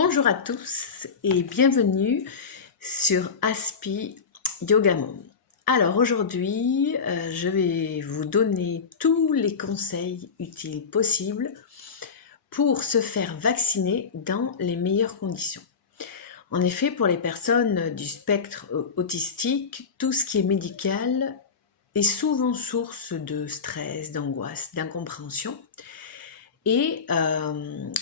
Bonjour à tous et bienvenue sur Aspi Yoga Mom. Alors aujourd'hui, je vais vous donner tous les conseils utiles possibles pour se faire vacciner dans les meilleures conditions. En effet, pour les personnes du spectre autistique, tout ce qui est médical est souvent source de stress, d'angoisse, d'incompréhension. Et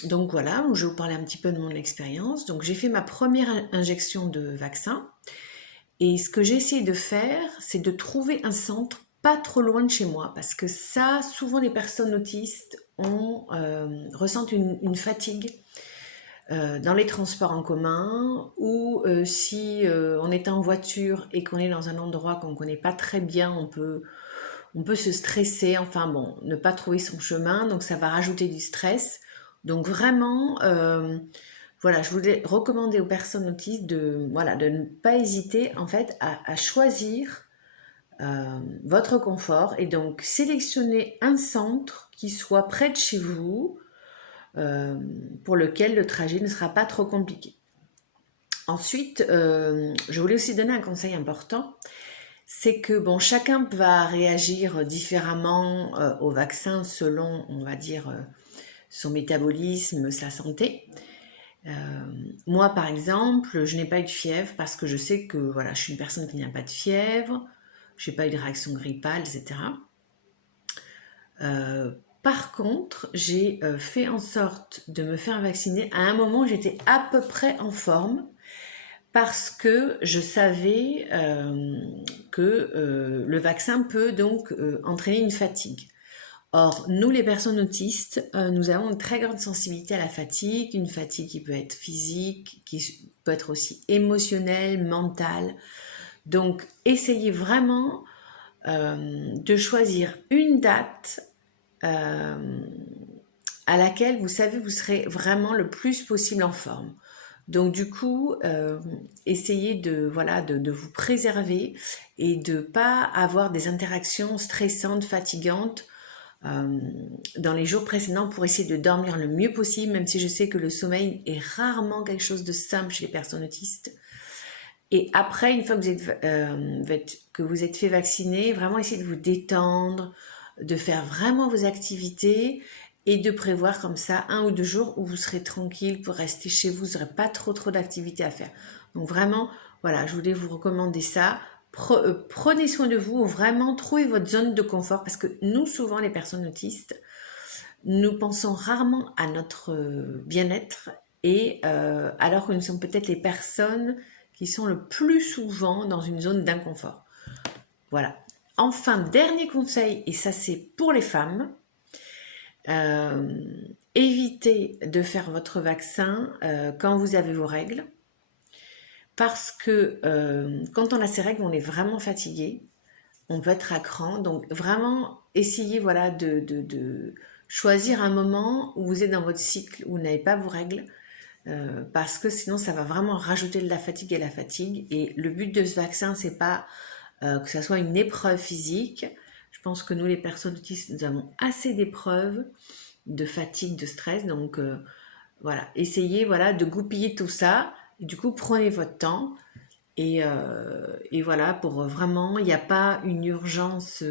donc voilà, je vais vous parler un petit peu de mon expérience. Donc j'ai fait ma première injection de vaccin. Et ce que j'ai essayé de faire, c'est de trouver un centre pas trop loin de chez moi. Parce que ça, souvent les personnes autistes ressentent une fatigue dans les transports en commun. Ou si on est en voiture et qu'on est dans un endroit qu'on ne connaît pas très bien, on peut se stresser, enfin bon, ne pas trouver son chemin, donc ça va rajouter du stress. Donc vraiment, voilà, je voulais recommander aux personnes autistes de ne pas hésiter en fait à choisir votre confort et donc sélectionner un centre qui soit près de chez vous, pour lequel le trajet ne sera pas trop compliqué. Ensuite, je voulais aussi donner un conseil important. C'est que bon, chacun va réagir différemment au vaccin selon, on va dire, son métabolisme, sa santé. Moi, par exemple, je n'ai pas eu de fièvre parce que je sais que voilà, je suis une personne qui n'a pas de fièvre, je n'ai pas eu de réaction grippale, etc. Par contre, j'ai fait en sorte de me faire vacciner à un moment où j'étais à peu près en forme, parce que je savais que le vaccin peut donc entraîner une fatigue. Or, nous les personnes autistes, nous avons une très grande sensibilité à la fatigue, une fatigue qui peut être physique, qui peut être aussi émotionnelle, mentale. Donc, essayez vraiment de choisir une date à laquelle vous savez vous serez vraiment le plus possible en forme. Donc du coup, essayez de vous préserver et de ne pas avoir des interactions stressantes, fatigantes dans les jours précédents pour essayer de dormir le mieux possible, même si je sais que le sommeil est rarement quelque chose de simple chez les personnes autistes. Et après, une fois que vous êtes fait vacciner, vraiment essayez de vous détendre, de faire vraiment vos activités et de prévoir comme ça 1 ou 2 jours où vous serez tranquille pour rester chez vous, vous n'aurez pas trop d'activités à faire. Donc vraiment, voilà, je voulais vous recommander ça. Prenez soin de vous, vraiment trouvez votre zone de confort parce que nous, souvent les personnes autistes, nous pensons rarement à notre bien-être et alors que nous sommes peut-être les personnes qui sont le plus souvent dans une zone d'inconfort. Voilà. Enfin, dernier conseil, et ça c'est pour les femmes, évitez de faire votre vaccin quand vous avez vos règles, parce que quand on a ses règles, on est vraiment fatigué, on peut être à cran, donc vraiment essayez de choisir un moment où vous êtes dans votre cycle, où vous n'avez pas vos règles, parce que sinon ça va vraiment rajouter de la fatigue et la fatigue, et le but de ce vaccin, c'est pas que ça soit une épreuve physique. Je pense que nous les personnes autistes, nous avons assez d'épreuves de fatigue, de stress, donc voilà, essayez de goupiller tout ça, et du coup prenez votre temps, et voilà, pour vraiment, il n'y a pas une urgence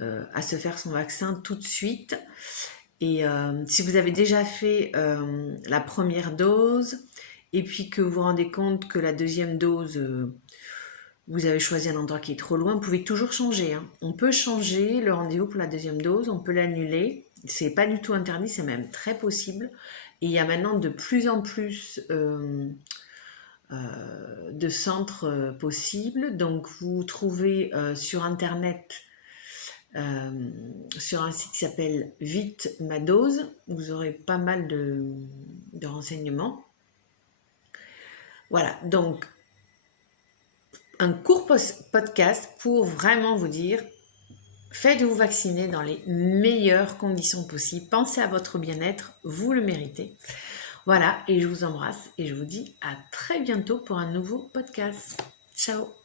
à se faire son vaccin tout de suite. Et si vous avez déjà fait la première dose, et puis que vous vous rendez compte que la deuxième dose, vous avez choisi un endroit qui est trop loin, vous pouvez toujours changer. On peut changer le rendez-vous pour la deuxième dose, on peut l'annuler. C'est pas du tout interdit, c'est même très possible. Et il y a maintenant de plus en plus de centres possibles. Donc vous trouvez sur internet, sur un site qui s'appelle Vite ma dose, vous aurez pas mal de renseignements. Voilà, donc un court podcast pour vraiment vous dire, faites-vous vacciner dans les meilleures conditions possibles. Pensez à votre bien-être, vous le méritez. Voilà, et je vous embrasse et je vous dis à très bientôt pour un nouveau podcast. Ciao!